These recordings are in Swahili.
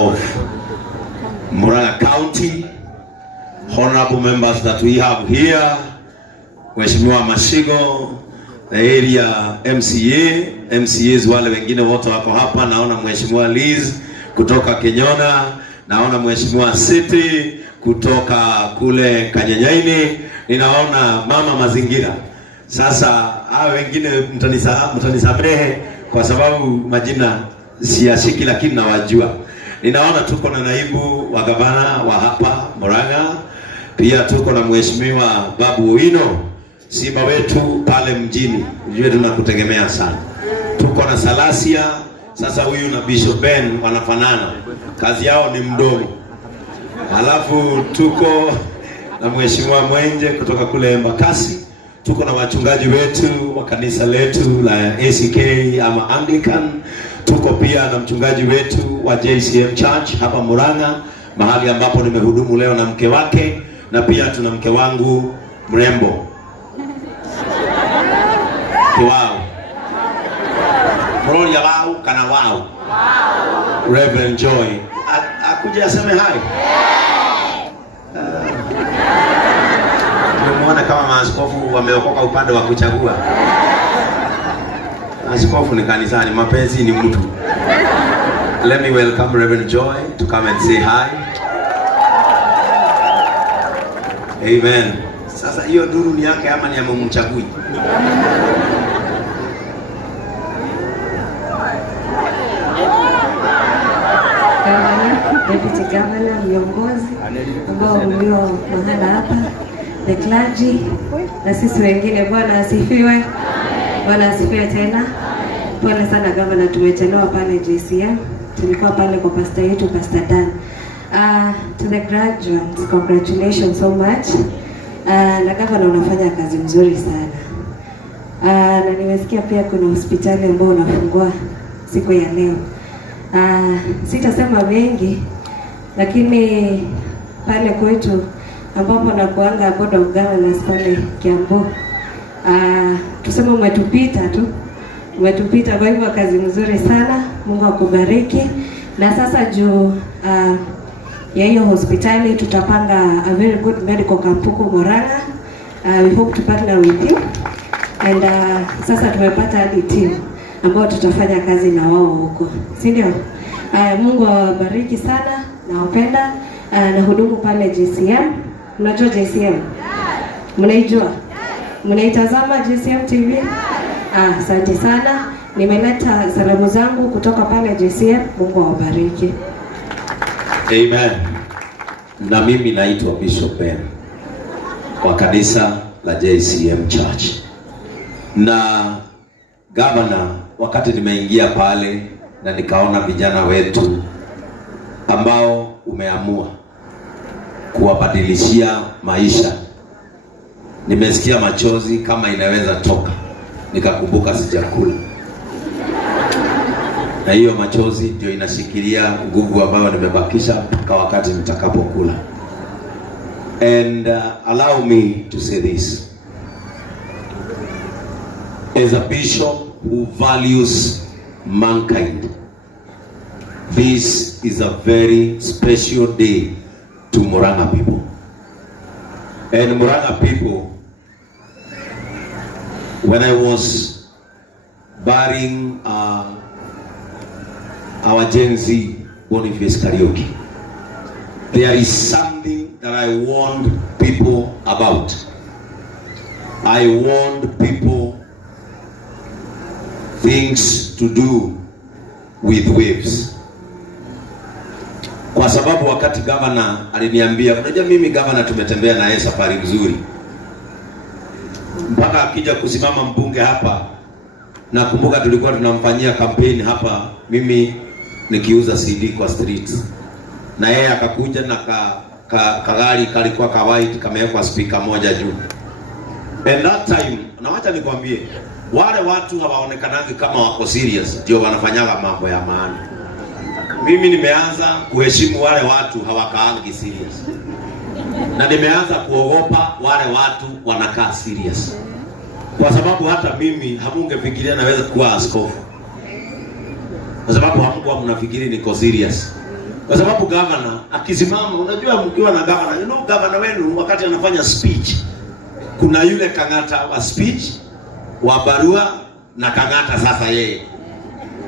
of Murang'a County, honorable members that we have here, Mheshimiwa Mashigo, the area MCAs wale wengine wote wako hapa. Naona Mheshimiwa Liz kutoka Kenyona, naona Mheshimiwa City kutoka kule Kanyenyaini, ninaona mama mazingira. Sasa hao wengine mtanisamehe kwa sababu majina siyashiki, lakini nawajua. Ninaona tuko na naibu wa gavana wa hapa Murang'a, pia tuko na Mheshimiwa Babu Owino, simba wetu pale mjini. Unajua tunakutegemea sana. Tuko na Salasia, sasa huyu na Bishop Ben wanafanana. Kazi yao ni mdomo. Halafu tuko na Mheshimiwa Mwenje kutoka kule Embakasi. Tuko na wachungaji wetu wa kanisa letu la ACK ama Anglican. Tuko pia na mchungaji wetu wa JCM Church hapa Murang'a, mahali ambapo nimehudumu leo na mke wake, na pia tuna mke wangu mrembo. Wow. Gloria wao kana wao. Reverend Joy. Akuja aseme hai. Nimeona kama maaskofu wameokoka upande wa kuchagua. Askofu ni kanisani, mapenzi ni mtu. Let me welcome Reverend Joy to come and say hi. Amen. Sasa hiyo duru ni yake ama ni ya mumchagui? Deputy Governor, viongozi ambao mlio mahala hapa, the clergy na sisi wengine, Bwana asifiwe. Bwana asifiwe tena. Pole sana Governor, tumechelewa pale JCM. Tulikuwa pale kwa pastor yetu Pastor Dan. To the graduates, congratulations so much. Na Governor unafanya kazi nzuri sana. Na nimesikia pia kuna hospitali ambayo unafungua siku ya leo. Sitasema mengi, lakini pale kwetu ambapo nakuanga board of governors pale Kiambu, tuseme umetupita, kwa hivyo kazi nzuri sana. Mungu akubariki. Na sasa juu ya hiyo hospitali tutapanga a very good medical camp huko Murang'a. We hope to partner with you. And sasa tumepata hadi team ambao tutafanya kazi na wao huko, si ndio? Mungu awabariki sana, nawapenda. Na hudumu pale JCM. Unajua JCM? Mnaijua? Mnaitazama JCM TV? Asante sana. Nimeleta salamu zangu kutoka pale JCM. Mungu awabariki. Amen. Na mimi naitwa Bishop Ben wa kanisa la JCM Church. Na Governor, wakati nimeingia pale na nikaona vijana wetu ambao umeamua kuwabadilishia maisha, nimesikia machozi kama inaweza toka. Nikakumbuka sijakula, na hiyo machozi ndio inashikilia nguvu ambayo nimebakisha mpaka wakati nitakapokula. And allow me to say this. As a bishop who values mankind, this is a very special day to Murang'a people. And Murang'a people, when I was burying our Gen Z Boniface Karaoke, there is something that I warned people about. I warned people things to do with waves. Kwa sababu wakati Governor aliniambia, unajua mimi Governor tumetembea na yeye safari nzuri, mpaka akija kusimama mbunge hapa. Nakumbuka tulikuwa tunamfanyia campaign hapa, mimi nikiuza CD kwa streets, na yeye akakuja na kagari kalikuwa kawaida kamewekwa speaker moja juu. And that time, na wacha nikwambie, wale watu hawaonekanagi kama wako serious ndio wanafanyaga mambo ya maana. Mimi nimeanza kuheshimu wale watu hawakaangi serious, na nimeanza kuogopa wale watu wanakaa serious, kwa sababu hata mimi hamungefikiria naweza kuwa askofu, kwa sababu hamkuwa mnafikiri niko serious. Kwa sababu governor akisimama, unajua mkiwa na governor, governor wenu wakati anafanya speech, kuna yule Kang'ata wa speech, wa barua na Kang'ata sasa yeye.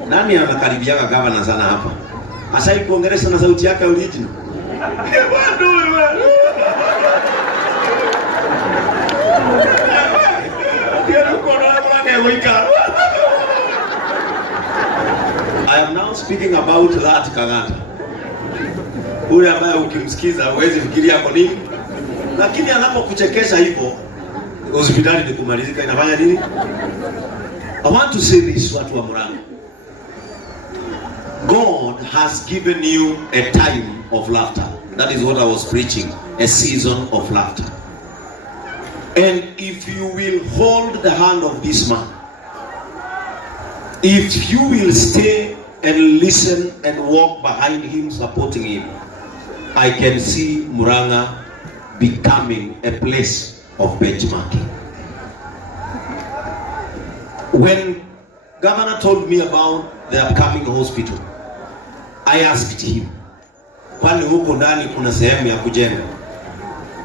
Nani anakaribiaga governor sana hapa? Asai kuongelesha na sauti yake original. I am now speaking about that Kang'ata. Ule ambaye ukimsikiza huwezi fikiria kwa nini. Lakini anapokuchekesha hivyo, hospitali ni kumalizika, inafanya nini? I want to say this, watu wa Murang'a. God has given you a time of laughter. That is what I was preaching, a season of laughter. And if you will hold the hand of this man, if you will stay and listen and walk behind him, supporting him, I can see Murang'a becoming a place of benchmarking. When Governor told me about the upcoming hospital, I asked him, kwani huko ndani kuna sehemu ya kujenga?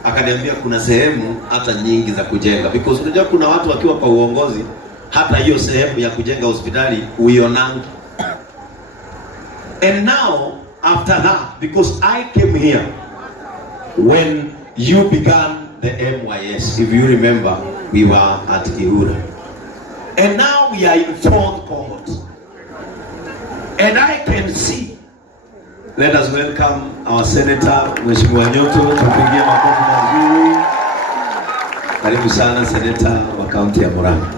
Akaniambia kuna sehemu hata nyingi za kujenga, because unajua kuna watu wakiwa kwa uongozi hata hiyo sehemu ya kujenga hospitali uionangi. And now after that, because I came here when you began the MYS, if you remember, we were at Ihura, and now we are in 4th cohort, and I can see. Let us welcome our Senator Mheshimiwa Nyoto. Tupigie makofi mazuri. Karibu sana Senator wa kaunti ya Murang'a.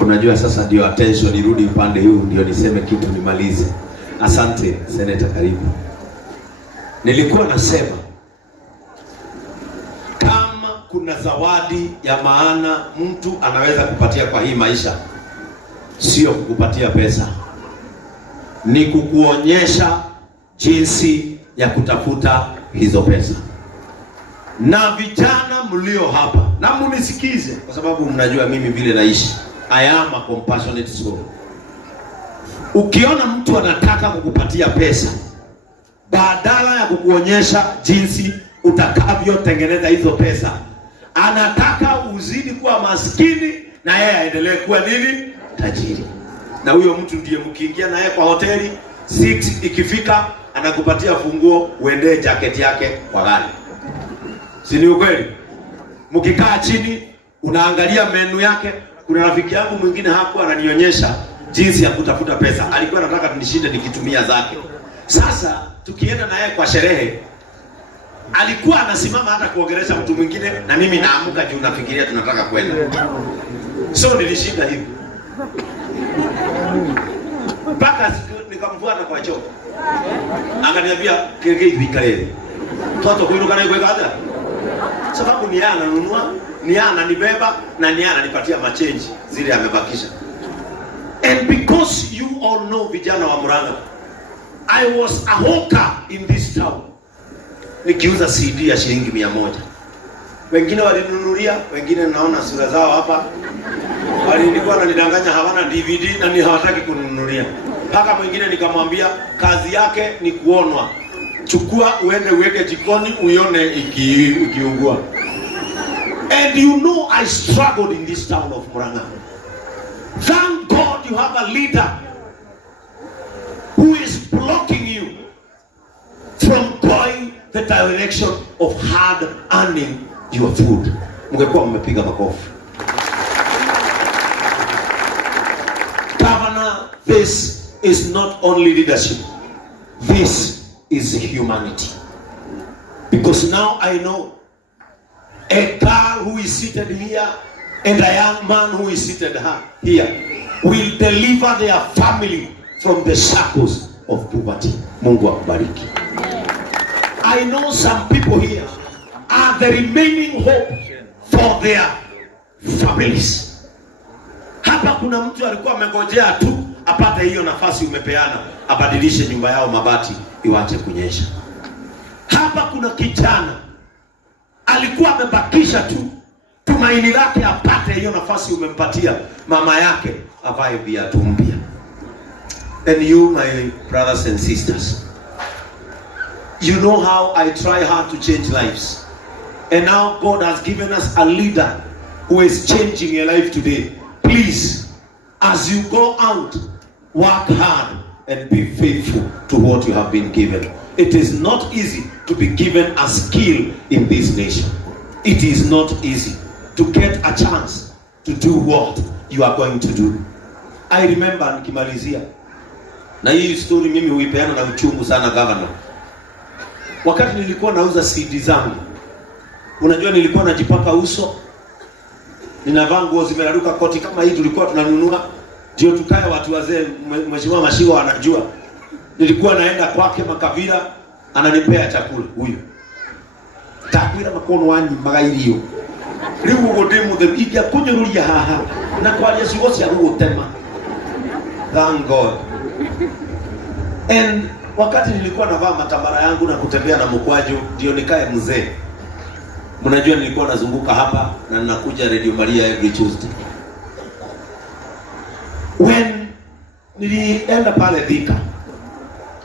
Unajua sasa ndio attention irudi upande huu ndio niseme kitu nimalize. Asante Senator, karibu. Nilikuwa nasema kuna zawadi ya maana mtu anaweza kupatia kwa hii maisha, sio kukupatia pesa, ni kukuonyesha jinsi ya kutafuta hizo pesa. Na vijana mlio hapa, na munisikize kwa sababu mnajua mimi vile naishi. I am a compassionate soul. Ukiona mtu anataka kukupatia pesa, badala ya kukuonyesha jinsi utakavyotengeneza hizo pesa, anataka uzidi kuwa maskini na yeye aendelee kuwa nini? Tajiri. Na huyo mtu ndiye mkiingia naye kwa hoteli 6 ikifika anakupatia funguo uendee jacket yake kwa gari. Si ni ukweli? Mkikaa chini unaangalia menu yake. Kuna rafiki yangu mwingine hapo ananionyesha jinsi ya kutafuta pesa. Alikuwa anataka tunishinde nikitumia zake. Sasa tukienda naye kwa sherehe, alikuwa anasimama hata kuongelesha mtu mwingine na mimi naamuka juu nafikiria tunataka kwenda. So nilishinda hivi. Mpaka nikamfuata kwa choo. Akaniambia kile hivi kale. Toto kuinuka na kuweka hata. Sababu ni yana nanunua, ni yana nibeba na ni yana nipatia machange zile amebakisha. And because you all know vijana wa Murang'a, I was a hawker in this town. Nikiuza CD ya shilingi 100. Wengine walinunulia, wengine naona sura zao hapa. Walikuwa wananidanganya hawana DVD na ni hawataki kuninunulia. Paka mwingine nikamwambia kazi yake ni kuonwa. Chukua uende uweke jikoni uione ikiungua. And you know I struggled in this town of Murang'a. Thank God you have a leader who is blocking you from going the direction of hard earning your food. Mungekuwa mmepiga makofi. Governor, this is not only leadership. This is humanity. Because now I know a girl who is seated here and a young man who is seated here will deliver their family from the shackles of poverty. Mungu akubariki. I know some people here are the remaining hope for their families. Hapa kuna mtu alikuwa amengojea tu apate hiyo nafasi umepeana, abadilishe nyumba yao mabati iwache kunyesha. Hapa kuna kijana alikuwa amebakisha tu tumaini lake apate hiyo nafasi umempatia mama yake avae viatu mpya. And you, my brothers and sisters, you know how I try hard to change lives. And now God has given us a leader who is changing your life today. Please, as you go out, work hard and be faithful to what you have been given. It is not easy to be given a skill in this nation. It is not easy to get a chance to do what you are going to do. I remember nikimalizia, na hii story mimi huipeana na uchungu sana governor. Wakati nilikuwa nauza CD zangu, unajua nilikuwa najipaka uso, ninavaa nguo zimeraruka, koti kama hii tulikuwa tunanunua ndio tukaya watu wazee. Mheshimiwa Mashigo anajua, nilikuwa naenda kwake Makavira, ananipea chakula huyu takwira makono wanyu magairio riu gudemu the ikia kunyoruria haha na kwaria ciugo cia gutema. Thank God. And wakati nilikuwa navaa matambara yangu na kutembea na mkwaju ndio nikae mzee. Mnajua nilikuwa nazunguka hapa na ninakuja Radio Maria every Tuesday. When nilienda pale Thika,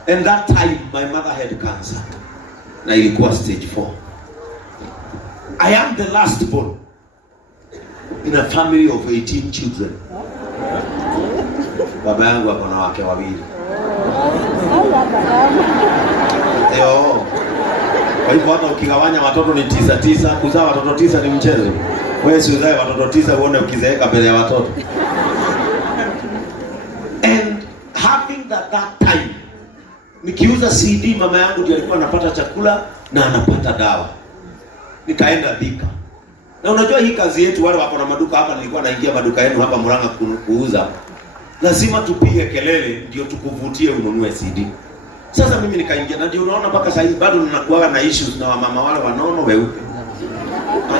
and that time my mother had cancer na ilikuwa stage 4. I am the last born in a family of 18 children. Baba yangu ako na wake wawili. Kwa hivyo hata ukigawanya watoto ni 9, kuzaa watoto 9 ni mchezo. Wewe si uzae watoto 9 uone ukizeeka mbele ya watoto. And having that time, nikiuza CD, mama yangu ndiye alikuwa anapata chakula na anapata dawa. Nikaenda Thika. Na unajua hii kazi yetu, wale wako na maduka hapa, nilikuwa naingia maduka yenu hapa Murang'a kuuza. Lazima tupige kelele ndio tukuvutie ununue CD. Sasa mimi nikaingia, na ndio unaona mpaka sasa hivi bado ninakuwa na issues na wamama wale wanono weupe.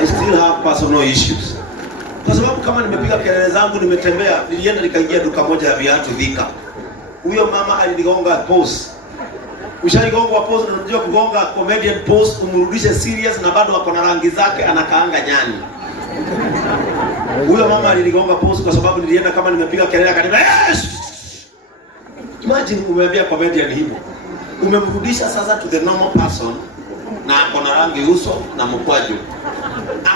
I still have personal issues. Kwa sababu kama nimepiga kelele zangu, nimetembea, nilienda nikaingia duka moja ya viatu Thika. Huyo mama alinigonga pose. Ushanigonga pose, unajua kugonga comedian pose umrudishe serious na bado ako na rangi zake, anakaanga nyani. Huyo mama alinigonga pose kwa sababu nilienda kama nimepiga kelele akaniambia, "Yes!" Imagine umemwambia comedian hivyo. Umemrudisha sasa to the normal person na ako na rangi uso na mkwaju.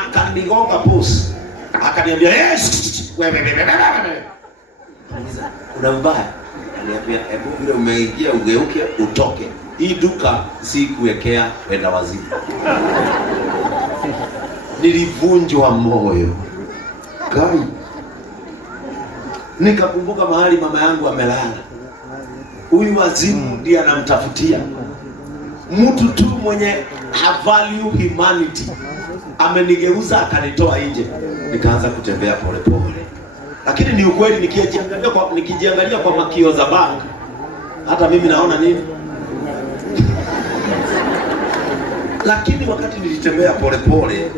Akanigonga pose. Akaniambia, "Yes!" Wewe. Kuna mbaya. Akaniambia, "Hebu vile umeingia ugeuke utoke. Hii duka si kuwekea wenda wazimu." Nilivunjwa moyo. Kai. Nikakumbuka mahali mama yangu amelala. Huyu wazimu ndiye anamtafutia. Mtu tu mwenye value humanity amenigeuza akanitoa nje. Nikaanza kutembea pole pole. Lakini ni ukweli, nikijiangalia kwa makio za bank, hata mimi naona nini? Lakini wakati nilitembea pole pole,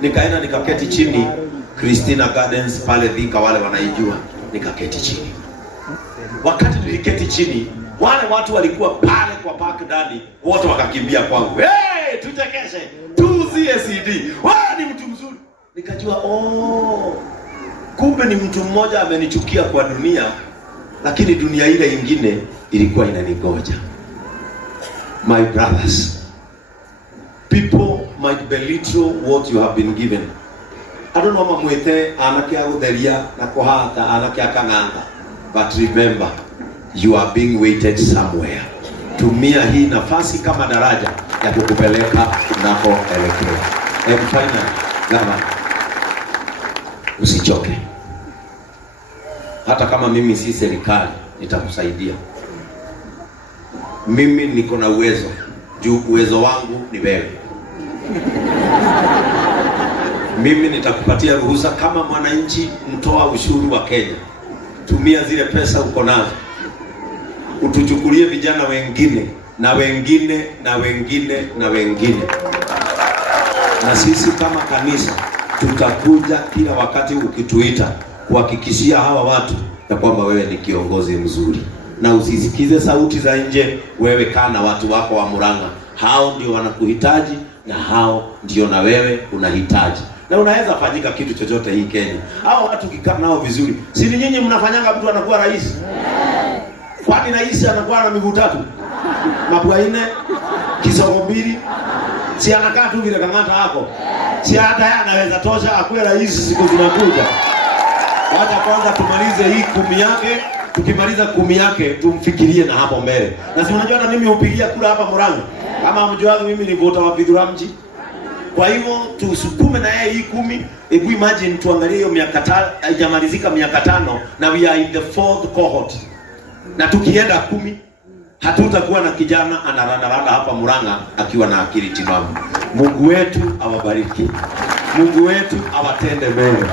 nikaenda nikaketi chini Christina Gardens pale Thika, wale wanaijua, nikaketi chini. Wakati niliketi chini, wale watu walikuwa pale kwa park ndani, wote wakakimbia kwangu. "Hey, tuchekeshe, tuuzie CD. Wewe ni mtu mzuri." Nikajua, kumbe ni mtu mmoja amenichukia kwa dunia, lakini dunia ile nyingine ilikuwa inanigoja. My brothers, people might belittle what you have been given. I don't know mwete anake agutheria na kuhata anake akanganga, but remember you are being waited somewhere. Tumia hii nafasi kama daraja ya kukupeleka unakoelekea. And finally, gama, usichoke. Hata kama mimi si serikali, nitakusaidia. Mimi niko na uwezo. Juu uwezo wangu ni wewe. Mimi nitakupatia ruhusa kama mwananchi mtoa ushuru wa Kenya. Tumia zile pesa uko nazo. Utuchukulie vijana wengine na wengine na wengine na wengine. Na sisi kama kanisa tutakuja kila wakati ukituita kuhakikishia hawa watu ya kwamba wewe ni kiongozi mzuri. Na usisikize sauti za nje, wewe kaa na watu wako wa Murang'a. Hao ndio wanakuhitaji, na hao ndio na wewe unahitaji. Na unaweza fanyika kitu chochote hii Kenya. Hao watu kikaa nao vizuri. Si ni nyinyi mnafanyanga mtu anakuwa rais? Kwani rais anakuwa na miguu 3? Mapua 4? Kisogo 2? Si anakaa tu vile Kang'ata hako? Si hata yeye anaweza tosha akuwe rais siku zinakuja. Wacha kwanza tumalize hii 10 yake. Tukimaliza 10 yake tumfikirie na hapo mbele. Na si unajua hata mimi hupigia kura hapa Murang'a. Kama mjua mimi ni vota wa Bidhuramji. Kwa hivyo tusukume na yeye hii 10. Hebu imagine tuangalie hiyo miaka 5 haijamalizika miaka 5 na we are in the 4th cohort. Na tukienda 10 hatutakuwa na kijana anarandaranda hapa Murang'a akiwa na akili timamu. Mungu wetu awabariki. Mungu wetu awatende mema.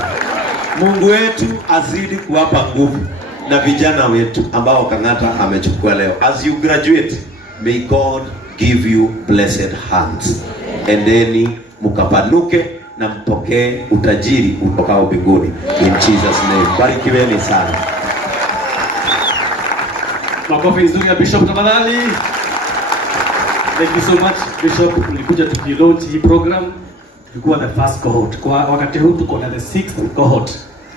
Mungu wetu azidi kuwapa nguvu na vijana wetu ambao Kang'ata amechukua leo. As you graduate, may God give you blessed hands. Endeni mkapanuke na mpokee utajiri utokao mbinguni. In Jesus name. Barikiweni sana. Makofi nzuri ya Bishop tafadhali. Thank you so much Bishop. Tulikuja tukilaunch hii program. Tulikuwa the first cohort. Kwa wakati huu tuko na the 6th cohort.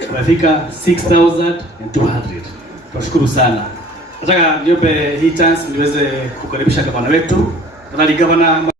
Tumefika 6,200. Tunashukuru sana. Nataka niombe hii chance niweze kukaribisha gavana wetu. Gavana